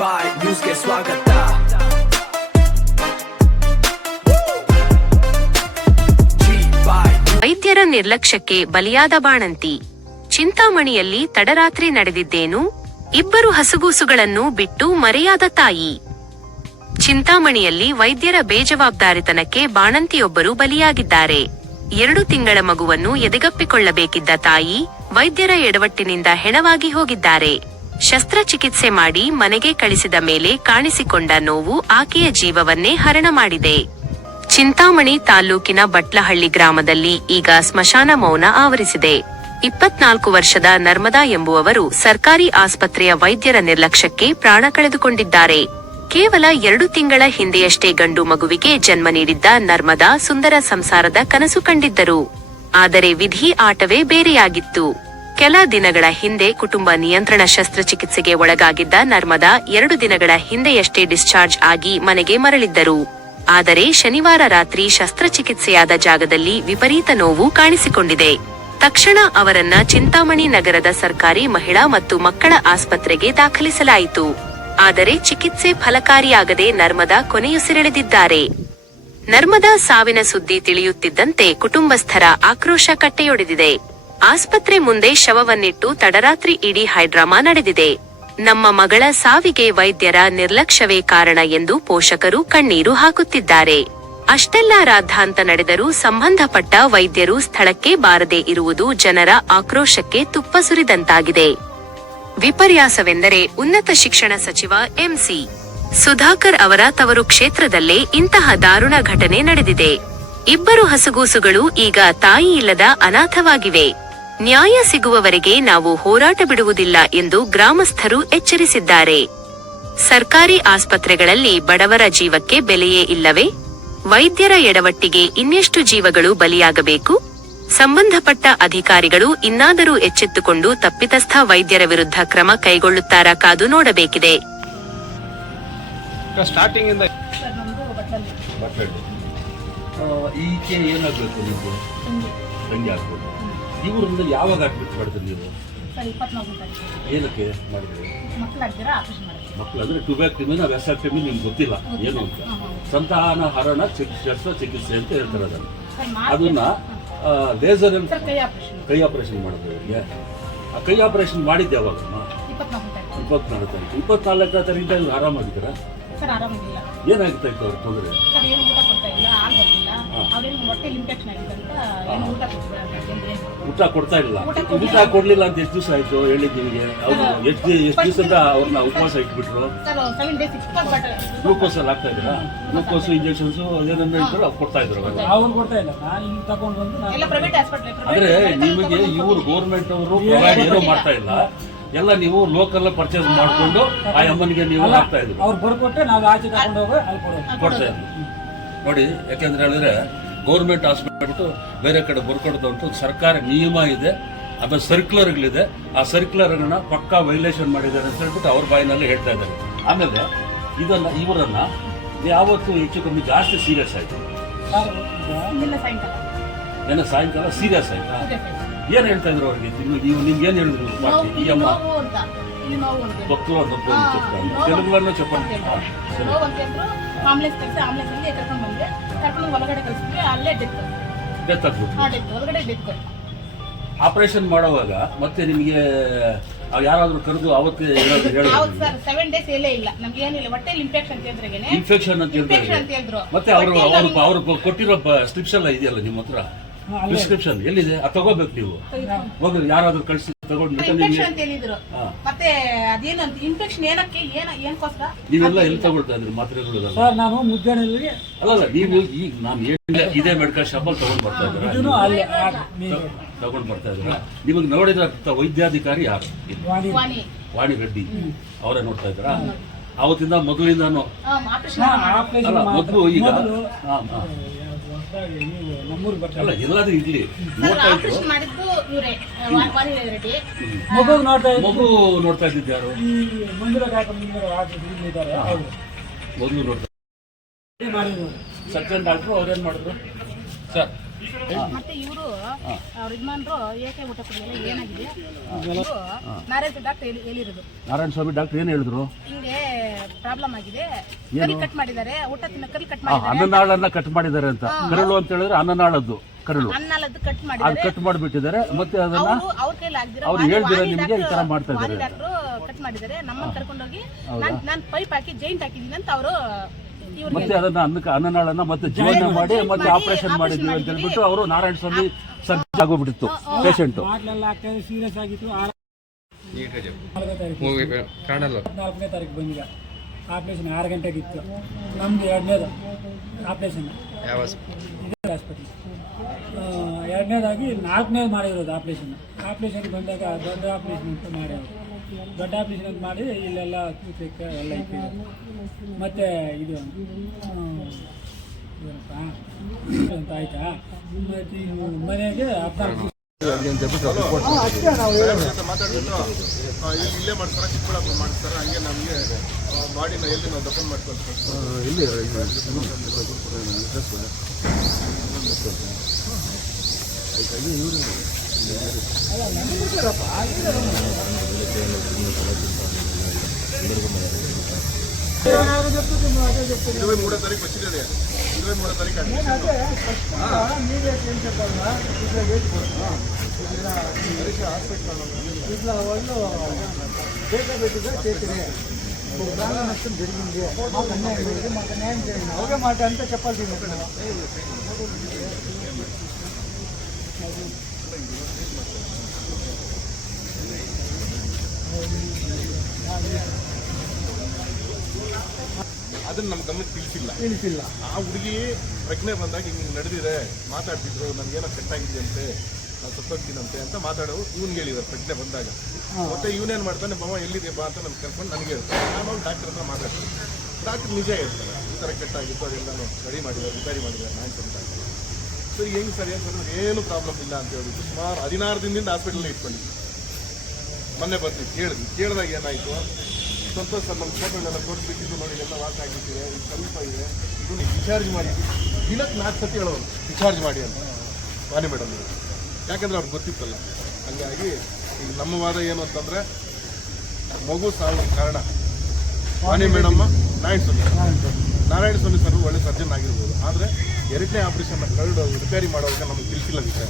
ಬಾಯ್ ನ್ಯೂಸ್ಗೆ ಸ್ವಾಗತ. ವೈದ್ಯರ ನಿರ್ಲಕ್ಷ್ಯಕ್ಕೆ ಬಲಿಯಾದ ಬಾಣಂತಿ. ಚಿಂತಾಮಣಿಯಲ್ಲಿ ತಡರಾತ್ರಿ ನಡೆದಿದ್ದೇನು? ಇಬ್ಬರು ಹಸುಗೂಸುಗಳನ್ನು ಬಿಟ್ಟು ಮರೆಯಾದ ತಾಯಿ. ಚಿಂತಾಮಣಿಯಲ್ಲಿ ವೈದ್ಯರ ಬೇಜವಾಬ್ದಾರಿತನಕ್ಕೆ ಬಾಣಂತಿಯೊಬ್ಬರು ಬಲಿಯಾಗಿದ್ದಾರೆ. 2 ತಿಂಗಳ ಮಗುವನ್ನು ಎದೆಗಪ್ಪಿಕೊಳ್ಳಬೇಕಿದ್ದ ತಾಯಿ ವೈದ್ಯರ ಎಡವಟ್ಟಿನಿಂದ ಹೆಣವಾಗಿ ಹೋಗಿದ್ದಾರೆ. ಶಸ್ತ್ರಚಿಕಿತ್ಸೆ ಮಾಡಿ ಮನೆಗೆ ಕಳಿಸಿದ ಮೇಲೆ ಕಾಣಿಸಿಕೊಂಡ ನೋವು ಆಕೆಯ ಜೀವವನ್ನೇ ಹರಣ ಮಾಡಿದೆ. ಚಿಂತಾಮಣಿ ತಾಲೂಕಿನ ಬಟ್ಲಹಳ್ಳಿ ಗ್ರಾಮದಲ್ಲಿ ಈಗ ಸ್ಮಶಾನ ಮೌನ ಆವರಿಸಿದೆ. 24 ವರ್ಷದ ನರ್ಮದಾ ಎಂಬುವವರು ಸರ್ಕಾರಿ ಆಸ್ಪತ್ರೆಯ ವೈದ್ಯರ ನಿರ್ಲಕ್ಷ್ಯಕ್ಕೆ ಪ್ರಾಣ ಕಳೆದುಕೊಂಡಿದ್ದಾರೆ. ಕೇವಲ 2 ತಿಂಗಳ ಹಿಂದೆಯಷ್ಟೇ ಗಂಡು ಮಗುವಿಗೆ ಜನ್ಮ ನೀಡಿದ್ದ ನರ್ಮದಾ ಸುಂದರ ಸಂಸಾರದ ಕನಸು ಕಂಡಿದ್ದರು. ಆದರೆ ವಿಧಿ ಆಟವೇ ಬೇರೆಯಾಗಿತ್ತು. ಕೆಲ ದಿನಗಳ ಹಿಂದೆ ಕುಟುಂಬ ನಿಯಂತ್ರಣ ಶಸ್ತ್ರಚಿಕಿತ್ಸೆಗೆ ಒಳಗಾಗಿದ್ದ ನರ್ಮದಾ 2 ದಿನಗಳ ಹಿಂದೆಯಷ್ಟೇ ಡಿಸ್ಚಾರ್ಜ್ ಆಗಿ ಮನೆಗೆ ಮರಳಿದ್ದರು. ಆದರೆ ಶನಿವಾರ ರಾತ್ರಿ ಶಸ್ತ್ರಚಿಕಿತ್ಸೆಯಾದ ಜಾಗದಲ್ಲಿ ವಿಪರೀತ ನೋವು ಕಾಣಿಸಿಕೊಂಡಿದೆ. ತಕ್ಷಣ ಅವರನ್ನ ಚಿಂತಾಮಣಿ ನಗರದ ಸರ್ಕಾರಿ ಮಹಿಳಾ ಮತ್ತು ಮಕ್ಕಳ ಆಸ್ಪತ್ರೆಗೆ ದಾಖಲಿಸಲಾಯಿತು. ಆದರೆ ಚಿಕಿತ್ಸೆ ಫಲಕಾರಿಯಾಗದೆ ನರ್ಮದಾ ಕೊನೆಯುಸಿರೆಳೆದಿದ್ದಾರೆ. ನರ್ಮದಾ ಸಾವಿನ ಸುದ್ದಿ ತಿಳಿಯುತ್ತಿದ್ದಂತೆ ಕುಟುಂಬಸ್ಥರ ಆಕ್ರೋಶ ಕಟ್ಟೆಯೊಡೆದಿದೆ. ಆಸ್ಪತ್ರೆ ಮುಂದೆ ಶವವನ್ನಿಟ್ಟು ತಡರಾತ್ರಿ ಇಡೀ ಹೈಡ್ರಾಮಾ ನಡೆದಿದೆ. ನಮ್ಮ ಮಗಳ ಸಾವಿಗೆ ವೈದ್ಯರ ನಿರ್ಲಕ್ಷ್ಯವೇ ಕಾರಣ ಎಂದು ಪೋಷಕರು ಕಣ್ಣೀರು ಹಾಕುತ್ತಿದ್ದಾರೆ. ಅಷ್ಟೆಲ್ಲ ರಾದ್ಧಾಂತ ನಡೆದರೂ ಸಂಬಂಧಪಟ್ಟ ವೈದ್ಯರು ಸ್ಥಳಕ್ಕೆ ಬಾರದೇ ಇರುವುದು ಜನರ ಆಕ್ರೋಶಕ್ಕೆ ತುಪ್ಪ ಸುರಿದಂತಾಗಿದೆ. ವಿಪರ್ಯಾಸವೆಂದರೆ ಉನ್ನತ ಶಿಕ್ಷಣ ಸಚಿವ ಎಂಸಿ ಸುಧಾಕರ್ ಅವರ ತವರು ಕ್ಷೇತ್ರದಲ್ಲೇ ಇಂತಹ ದಾರುಣ ಘಟನೆ ನಡೆದಿದೆ. ಇಬ್ಬರು ಹಸುಗೂಸುಗಳು ಈಗ ತಾಯಿ ಇಲ್ಲದ ಅನಾಥವಾಗಿವೆ. ನ್ಯಾಯ ಸಿಗುವವರೆಗೆ ನಾವು ಹೋರಾಟ ಬಿಡುವುದಿಲ್ಲ ಎಂದು ಗ್ರಾಮಸ್ಥರು ಎಚ್ಚರಿಸಿದ್ದಾರೆ. ಸರ್ಕಾರಿ ಆಸ್ಪತ್ರೆಗಳಲ್ಲಿ ಬಡವರ ಜೀವಕ್ಕೆ ಬೆಲೆಯೇ ಇಲ್ಲವೇ? ವೈದ್ಯರ ಎಡವಟ್ಟಿಗೆ ಇನ್ನೆಷ್ಟು ಜೀವಗಳು ಬಲಿಯಾಗಬೇಕು? ಸಂಬಂಧಪಟ್ಟ ಅಧಿಕಾರಿಗಳು ಇನ್ನಾದರೂ ಎಚ್ಚೆತ್ತುಕೊಂಡು ತಪ್ಪಿತಸ್ಥ ವೈದ್ಯರ ವಿರುದ್ಧ ಕ್ರಮ ಕೈಗೊಳ್ಳುತ್ತಾರಾ ಕಾದು ನೋಡಬೇಕಿದೆ. ಈಕೆ ಏನಾಗಬೇಕು ನೀವು ತಂಗಿ ಆಗ್ಬೋದು. ಇವ್ರನ್ನ ಯಾವಾಗ ಅಡ್ಮಿಟ್ ಮಾಡಿದ್ರಿ ನೀವು? ಏನಕ್ಕೆ ಮಾಡಿದ್ರಿ? ಮಕ್ಕಳು ಅಂದ್ರೆ ಟ್ಯೂಬ್ಯಾಕ್ಟಮಿ ವೆಸಾಕ್ಟಮಿ ನಿಮ್ಗೆ ಗೊತ್ತಿಲ್ಲ ಏನು ಅಂತ. ಸಂತಾನ ಹರಣ ಶಸ್ತ್ರಚಿಕಿತ್ಸೆ ಅಂತ ಹೇಳ್ತಾರೆ ಅದನ್ನ ಲೇಸರ್ ಕೈ ಆಪರೇಷನ್ ಮಾಡಿದ್ರು. ಆ ಕೈ ಆಪರೇಷನ್ ಮಾಡಿದ್ದೆ ಯಾವಾಗ? 24 ತಾರೀಕು ಇವ್ರು ಆರಾಮಾಗಿದ್ದೀರಾ? ಏನಾಗ್ತಾ ಇತ್ತು ಅವ್ರ ತೊಂದರೆ? ಊಟ ಕೊಡ್ತಾ ಇಲ್ಲ. ಊಟ ಕೊಡ್ಲಿಲ್ಲ ಅಂತ ಎಷ್ಟು ದಿವಸ ಆಯ್ತು ಹೇಳಿದ್ ನಿಮಗೆ? ಅವ್ರು ಎಷ್ಟು ದಿವಸದಿಂದ ಅವ್ರನ್ನ ಉಪವಾಸ ಇಟ್ಬಿಟ್ರು? ಗ್ಲೂಕೋಸ್ ಅಲ್ಲಿ ಆಗ್ತಾ ಇದ್ರ? ಗ್ಲೂಕೋಸ್ ಇಂಜೆಕ್ಷನ್ಸ್ ಅದೇನನ್ನ ಇದ್ರು ಅವ್ರು ಕೊಡ್ತಾ ಇದ್ರು. ಅಂದ್ರೆ ನಿಮಗೆ ಇವ್ರು ಗೌರ್ಮೆಂಟ್ ಅವರು ಪ್ರೊವೈಡ್ ಏನೋ ಮಾಡ್ತಾ ಇಲ್ಲ, ಎಲ್ಲ ನೀವು ಲೋಕಲ್ ಪರ್ಚೇಸ್ ಮಾಡ್ಕೊಂಡು ಆ ಅಮ್ಮನಿಗೆ ನೀವು ಹಾಕ್ತಾ ಇದ್ರು. ಅವ್ರು ಬರ್ಕೊಟ್ಟೆ ನಾವು ಆಚೆ ಕೊಡ್ತಾ ಇದ್ರು ನೋಡಿ. ಯಾಕೆಂದ್ರೆ ಹೇಳಿದ್ರೆ ಗೌರ್ಮೆಂಟ್ ಹಾಸ್ಪಿಟಲ್ ಬೇರೆ ಕಡೆ ಬರ್ಕೊಡೋದು ಅಂತ ಸರ್ಕಾರ ನಿಯಮ ಇದೆ, ಆಮೇಲೆ ಸರ್ಕ್ಯುಲರ್ಗಳಿದೆ. ಆ ಸರ್ಕ್ಯುಲರ್ಗಳನ್ನ ಪಕ್ಕಾ ವೈಲೇಷನ್ ಮಾಡಿದ್ದಾರೆ ಅಂತ ಹೇಳ್ಬಿಟ್ಟು ಅವ್ರ ಬಾಯಿನಲ್ಲಿ ಹೇಳ್ತಾ ಇದ್ದಾರೆ. ಆಮೇಲೆ ಇವರನ್ನ ಯಾವತ್ತು ಹೆಚ್ಚು ಕಮ್ಮಿ ಜಾಸ್ತಿ ಸೀರಿಯಸ್ ಆಯ್ತು. ಏನೋ ಸಾಯಂಕಾಲ ಸೀರಿಯಸ್ ಆಯ್ತಾ? ಏನ್ ಹೇಳ್ತಾ ಇದ್ರು ಅವ್ರಿಗೆ? ನೀವು ನಿಮ್ಗೆ ಏನ್ ಹೇಳಿದ್ರು? ಈ ಅಮ್ಮ ಭಕ್ತರು ತೆಲುಗುವನ್ನು ಚಪ್ಪಂತ ಡೆತ್ ಆಗ್ಬಿಟ್ಟು ಆಪರೇಷನ್ ಮಾಡುವಾಗ ಮತ್ತೆ ನಿಮಗೆ ಯಾರಾದ್ರೂ ಕರೆದು ಅವತ್ತೇ ಇನ್ಫೆಕ್ಷನ್ ಅಂತ ಹೇಳಿದ್ರು. ಮತ್ತೆ ಅವ್ರು ಕೊಟ್ಟಿರೋ ಸ್ಟ್ರಿಪ್ಸ್ ಎಲ್ಲ ಇದೆಯಲ್ಲ ನಿಮ್ಮ ಹತ್ರ? ಪ್ರಿಸ್ಕ್ರಿಪ್ಷನ್ ಎಲ್ಲಿದೆ? ಅದು ತಗೋಬೇಕು ನೀವು. ಹೋಗಿ ಯಾರಾದ್ರೂ ಕಳಿಸಿ ತಗೊಂಡು ನೀವೆಲ್ಲ ಎಲ್ಲಿ ತಗೊಳ್ತಾ ಇದ್ರಿ ಮಾತ್ರೆಗಳು? ನಾನು ಮುದ್ದೆನಲ್ಲಿ ಅಲ್ಲ, ನೀವು ಈಗ ನಾನು ಇದೇ ಮೆಡಿಕಲ್ ಶಾಪ್ ಅಲ್ಲಿ ತಗೊಂಡ್ ಬರ್ತಾ ಇದ್ರ ನಿಮಗೆ ನೋಡಿದ್ರ ವೈದ್ಯಾಧಿಕಾರಿ ಯಾರು? ವಾಣಿ ರೆಡ್ಡಿ ಅವರೇ ನೋಡ್ತಾ ಇದ್ರ? ಅವತ್ತಿಂದ ಮೊದಲಿಂದಾನು ಮೊದಲು ಈಗ ಅಲ್ಲ ಎಲ್ಲಾದ್ರೂ ಇರ್ಲಿ ಮಗು ನೋಡ್ತಾ ಇದ್ದಿದ್ದು ಯಾರು? ಮೊದಲು ನೋಡ್ತಾ ಸೆಕೆಂಡ್ ಡಾಕ್ಟ್ರು ಅವ್ರೇನ್ ಮಾಡಿದ್ರು ಸರ್? ಮತ್ತೆ ಇವರು ಅವ್ರ ಯಜಮಾನ್ರು ಏಕೆ ಊಟ ಕೊಡಲಿಲ್ಲ, ಏನಾಗಿದೆ ನಾರಾಯಣ ಡಾಕ್ಟರ್ ಹೇಳಿರೋದು. ನಾರಾಯಣ ಸ್ವಾಮಿ ಡಾಕ್ಟರ್ ಏನು ಹೇಳಿದ್ರು? ಹಿಂಗೆ ಪ್ರಾಬ್ಲಮ್ ಆಗಿದೆ. ಕರಿ ಕಟ್ ಮಾಡಿದ್ದಾರೆ, ಊಟ ತಿನ್ನ ಕರಿ ಕಟ್ ಆ, ಮಾಡಿದ್ದಾರೆ, ಅನ್ನನಾಳನ್ನ ಕಟ್ ಮಾಡಿದ್ದಾರೆ ಅಂತ. ಕರಳು ಅಂತ ಹೇಳಿದ್ರೆ ಅನ್ನನಾಳದ್ದು ಕರಳು ಅನ್ನಲದ್ದು ಕಟ್ ಅದು ಮಾಡಿದ್ದಾರೆ. ಕಟ್ ಮಾಡಿಬಿಟ್ಟಿದ್ದಾರೆ. ಮತ್ತೆ ಅದನ್ನ ಅವ್ರ ಕೈಲಿ ಆಗ್ದಿರ ಅವ್ರು ಹೇಳ್ದಿರ ನಿಮ್ಗೆ ಈ ತರ ಮಾಡ್ತಾ ಇದ್ದಾರೆ. ಡಾಕ್ಟ್ರು ಕಟ್ ಮಾಡಿದ್ದಾರೆ. ನಮ್ಮನ್ನ ಕರ್ಕೊಂಡೋಗಿ ನಾನು ಪೈಪ್ ಹಾಕಿ ಜೈಂಟ್ ಹಾಕಿದೀನಿ ಅಂತ ಅವರು ಮತ್ತೆ ಅದನ್ನ ಅನ್ನನಾಳನ್ನ ಮತ್ತೆ ಜೀವನ ಮಾಡಿ ಮತ್ತೆ ಆಪರೇಷನ್ ಮಾಡಿದ್ವಿ ಅಂತ ಹೇಳ್ಬಿಟ್ಟು ಅವರು ನಾರಾಯಣ ಸ್ವಾಮಿ ಸರ್ಜರಿ ಆಗೋಗ್ಬಿಟ್ಟಿತ್ತು ಪೇಷಂಟ್. ಮಾಟ್ಲೆಲ್ಲ ಆಗ್ತಾಯಿದೆ, ಸೀರಿಯಸ್ ಆಗಿತ್ತು. 4ನೇ ತಾರೀಕು ಬಂದಿಲ್ಲ. ಆಪ್ರೇಷನ್ 6 ಗಂಟೆಗಿತ್ತು. ನಮ್ದು 2ನೇದು ಆಪ್ರೇಷನ್ ಹಾಸ್ಪಿಟಲ್. 2ನೇದಾಗಿ 4ನೇದು ಮಾಡಿರೋದು ಆಪ್ರೇಷನ್. ಆಪ್ರೇಷನ್ಗೆ ಬಂದಾಗ ದೊಡ್ಡ ಆಪ್ರೇಷನ್ ಅಂತ ಮಾಡ್ಯಾವ. ದೊಡ್ಡ ಆಪ್ರೇಷನ್ ಅಂತ ಮಾಡಿ ಇಲ್ಲೆಲ್ಲ ತೂತಕ್ಕೆ ಎಲ್ಲ ಇಟ್ಟಿದ್ದಾರೆ. ಮತ್ತು ಇದು ಏನಪ್ಪ ಅಂತ ಆಯ್ತಾ. ಮತ್ತು ಮನೆಗೆ 14 ಮಾತಾಡ್ಬಿಟ್ಟು ಇಲ್ಲೇ ಮಾಡ್ತಾರೆ, ಚಿಕ್ಕಬಳ್ಳಾಪುರ ಮಾಡ್ತಾರೆ. ಹಂಗೆ ನಮಗೆ ಬಾಡಿನ ಎಲ್ಲಿ ನಾವು ದಫನ್ ಮಾಡ್ಕೊಳ್ತೀವಿ. ఇరవై 3వ తారీఖు వచ్చింది. 23వ తారీఖు ఇట్లా వాళ్ళు డేటా పెట్టిగా చేతిరే ప్రాణ నష్టం జరిగింది, మాకు అన్యాయం జరిగింది, మాకు న్యాయం చేయండి. ఒకే మాట అంతా చెప్పాల్సింది. ಅದನ್ನ ನಮ್ಮ ಗಮನಕ್ಕೆ ತಿಳಿಸಿಲ್ಲ. ಆ ಹುಡುಗಿ ಪ್ರಜ್ಞೆ ಬಂದಾಗ ಹಿಂಗೆ ನಡೆದಿದೆ, ಮಾತಾಡ್ತಿದ್ರು, ನನಗೇನೋ ಕೆಟ್ಟಾಗಿದೆಯಂತೆ, ನಾನು ಸತ್ತೋಗ್ತೀನಂತೆ ಅಂತ ಮಾತಾಡೋರು ಇವ್ನಿಗೆ ಹೇಳಿದ್ದಾರೆ ಪ್ರಜ್ಞೆ ಬಂದಾಗ. ಮತ್ತೆ ಇವನೇನು ಮಾಡ್ತಾನೆ, ಬಾವ ಎಲ್ಲಿದೆ ಬಾ ಅಂತ ನಮ್ಗೆ ಕರ್ಕೊಂಡು ನನಗೆ ಹೇಳ್ತಾರೆ. ನಾನು ಡಾಕ್ಟರ್ ಹತ್ರ ಮಾತಾಡ್ತೀನಿ. ಡಾಕ್ಟರ್ ನಿಜ ಹೇಳ್ತಾರೆ, ಈ ಥರ ಕೆಟ್ಟಾಗಿತ್ತು, ಅದೆಲ್ಲನೂ ರೆಡಿ ಮಾಡಿದ್ದಾರೆ, ರಿಪೇರಿ ಮಾಡಿದ್ದಾರೆ ನಾನು ಅಂತ. ಸೊ ಹೆಂಗೆ ಸರಿ ಅಂತಂದ್ರೆ ಏನು ಪ್ರಾಬ್ಲಮ್ ಇಲ್ಲ ಅಂತ ಹೇಳ್ಬಿಟ್ಟು ಸುಮಾರು 16 ದಿನದಿಂದ ಹಾಸ್ಪಿಟಲ್ನೇ ಇಟ್ಕೊಂಡಿದ್ವಿ. ಮೊನ್ನೆ ಬರ್ತೀವಿ ಕೇಳಿದಾಗ ಏನಾಯಿತು, ಸಂತೋಷ್ ಸರ್ ನಮ್ಮ ಫೋಟೋಗಳೆಲ್ಲ ತೋರಿಸ್ಬಿಟ್ಟಿದ್ದು, ನೋಡಿ ಎಲ್ಲ ವಾಸ ಆಗಿಬಿಟ್ಟಿದೆ, ಇದು ಸ್ವಲ್ಪ ಇದೆ, ಇದು ಡಿಸ್ಚಾರ್ಜ್ ಮಾಡಿದ್ವಿ. ದಿನಕ್ಕೆ 4 ಸತಿ ಹೇಳೋರು ಡಿಸ್ಚಾರ್ಜ್ ಮಾಡಿ ಅಂತ ವಾಣಿ ಮೇಡಮ್. ಯಾಕಂದ್ರೆ ಅವ್ರಿಗೆ ಗೊತ್ತಿತ್ತಲ್ಲ. ಹಾಗಾಗಿ ಈಗ ನಮ್ಮ ವಾದ ಏನು ಅಂತಂದರೆ, ಮಗು ಸಾವು ಕಾರಣ ವಾಣಿ ಮೇಡಮ್ಮ, ನಾರಾಯಣ ಸ್ವಾಮಿ ಸರ್ ಒಳ್ಳೆ ಸರ್ಜನ್ ಆಗಿರ್ಬೋದು. ಆದರೆ 2ನೇ ಆಪರೇಷನ್ನ ಕರಡು ರಿಪೇರಿ ಮಾಡೋವಾಗ ನಮಗೆ ತಿಳಿಸಿಲ್ಲ ವಿಷಯ.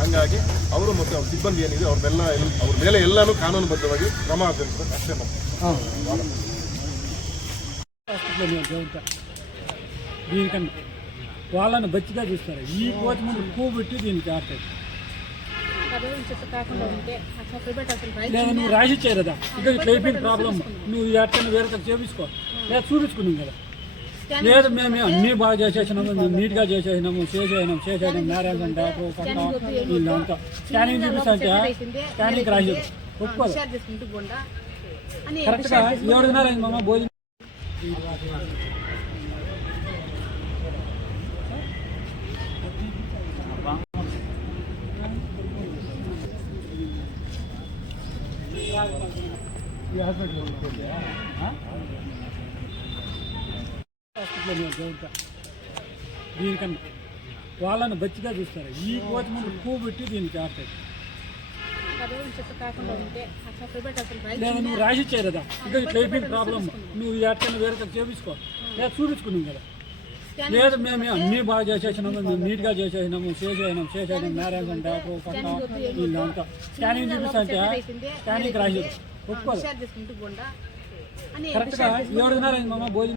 ಹಾಗಾಗಿ ಅವರು ಮತ್ತು ಅವ್ರ ಸಿಬ್ಬಂದಿ ಏನಿದೆ ಅವ್ರನ್ನೆಲ್ಲ ಅವ್ರ ಮೇಲೆ ಎಲ್ಲನೂ ಕಾನೂನುಬದ್ಧವಾಗಿ ಕ್ರಮ ಆಗಬೇಕು ಅಷ್ಟೇ. దీనికన్నా వాళ్ళని బచ్చిగా చూస్తారు. ఈ కోచ్ ముందు కూబెట్టి దీనికి ఆడతాయి. లేదా నువ్వు రాసిచ్చాయి కదా, ఇక్కడ ఇట్లా అయిపోయింది ప్రాబ్లం, నువ్వు ఎట్లా వేరే చేపించుకో, లేదా చూపించుకున్నాం కదా. లేదు మేము అన్నీ బాగా చేసేసినాము, మేము నీట్గా చేసేసినాము, చేసేసినాం నారాయణ డాక్టర్ కన్నా వీళ్ళంతా స్కానింగ్ చూపిస్తుంటే స్కానింగ్ రాసి ఒప్పుకోదు. కరెక్ట్గా 7:30 అయింది మామ భోజనం. ఈ హాస్పిటల్ దీనికన్నా వాళ్ళని బచ్చిగా చూస్తారు. ఈ కోచ్ ముందు కూబెట్టి దీనికి ఆడతాయి. లేదా నువ్వు రాసిచ్చాయి కదా, ఇక్కడ ఇట్లా అయిపోయింది ప్రాబ్లం, నువ్వు ఎట్లా వేరే చేపించుకో, లేదా చూపించుకున్నాం కదా. లేదు మేము అన్నీ బాగా చేసేసినాము, మేము నీట్గా చేసేసినాం నారాయణ డాక్టర్ కన్నా వీళ్ళంతా స్కానింగ్ చూపిస్తుంటే స్కానింగ్ రాసి ఒప్పుకోదు. కరెక్ట్గా 7:30 అయింది మామ భోజనం.